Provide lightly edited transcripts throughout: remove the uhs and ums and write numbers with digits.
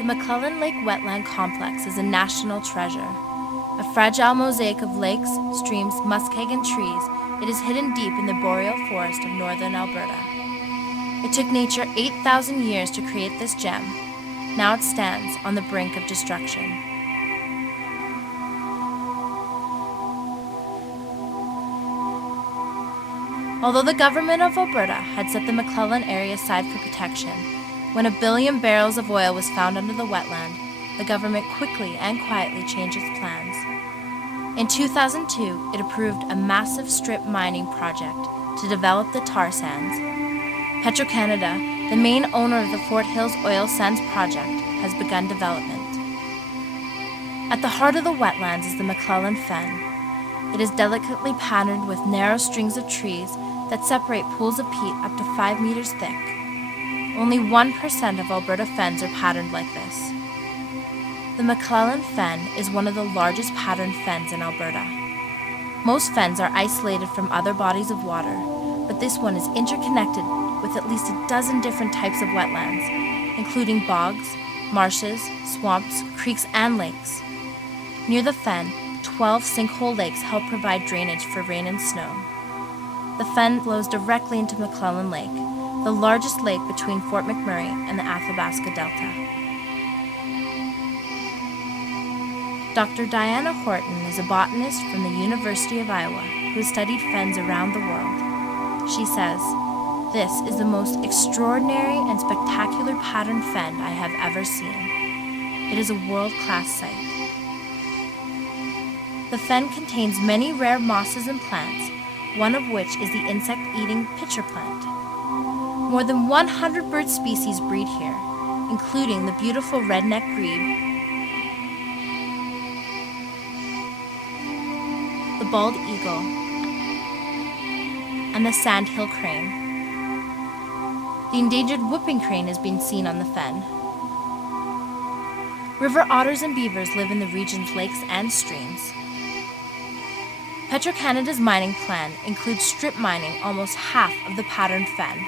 The McClelland Lake Wetland Complex is a national treasure. A fragile mosaic of lakes, streams, muskeg, trees, it is hidden deep in the boreal forest of northern Alberta. It took nature 8,000 years to create this gem. Now it stands on the brink of destruction. Although the government of Alberta had set the McClelland area aside for protection, when 1 billion barrels of oil was found under the wetland, the government quickly and quietly changed its plans. In 2002, it approved a massive strip mining project to develop the tar sands. Petro-Canada, the main owner of the Fort Hills Oil Sands project, has begun development. At the heart of the wetlands is the McClelland Fen. It is delicately patterned with narrow strings of trees that separate pools of peat up to 5 meters thick. Only 1% of Alberta fens are patterned like this. The McClelland Fen is one of the largest patterned fens in Alberta. Most fens are isolated from other bodies of water, but this one is interconnected with at least a dozen different types of wetlands, including bogs, marshes, swamps, creeks, and lakes. Near the fen, 12 sinkhole lakes help provide drainage for rain and snow. The fen flows directly into McClelland Lake, the largest lake between Fort McMurray and the Athabasca Delta. Dr. Diana Horton is a botanist from the University of Iowa who has studied fens around the world. She says, "This is the most extraordinary and spectacular patterned fen I have ever seen. It is a world-class site." The fen contains many rare mosses and plants, one of which is the insect-eating pitcher plant. More than 100 bird species breed here, including the beautiful redneck grebe, the bald eagle, and the sandhill crane. The endangered whooping crane has been seen on the fen. River otters and beavers live in the region's lakes and streams. Petro-Canada's mining plan includes strip mining almost half of the patterned fen.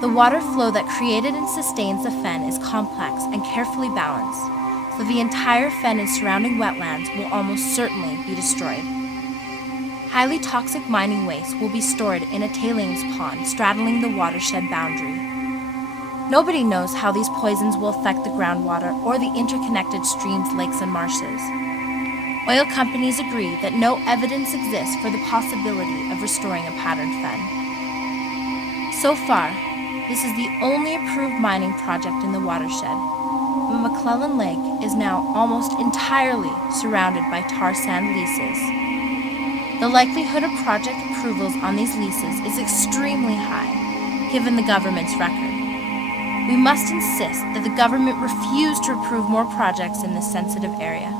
The water flow that created and sustains the fen is complex and carefully balanced, so the entire fen and surrounding wetlands will almost certainly be destroyed. Highly toxic mining waste will be stored in a tailings pond straddling the watershed boundary. Nobody knows how these poisons will affect the groundwater or the interconnected streams, lakes, and marshes. Oil companies agree that no evidence exists for the possibility of restoring a patterned fen. So far, this is the only approved mining project in the watershed, but McClelland Lake is now almost entirely surrounded by tar sand leases. The likelihood of project approvals on these leases is extremely high, given the government's record. We must insist that the government refuse to approve more projects in this sensitive area.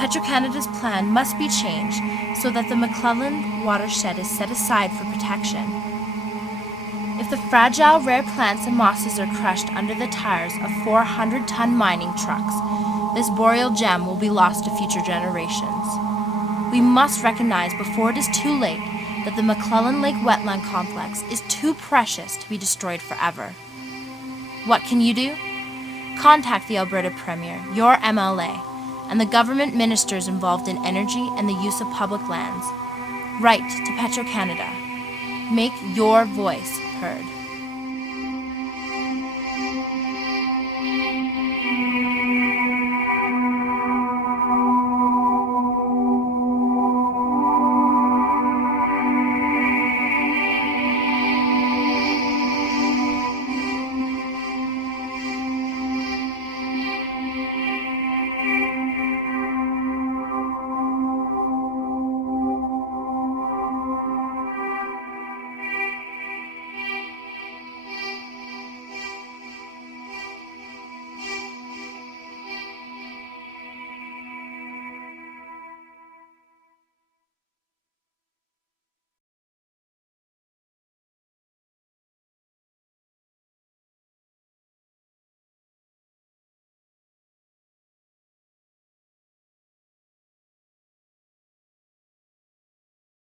Petro-Canada's plan must be changed so that the McClelland watershed is set aside for protection. If the fragile rare plants and mosses are crushed under the tires of 400-ton mining trucks, this boreal gem will be lost to future generations. We must recognize before it is too late that the McClelland Lake Wetland Complex is too precious to be destroyed forever. What can you do? Contact the Alberta Premier, your MLA, and the government ministers involved in energy and the use of public lands. Write to Petro-Canada. Make your voice heard.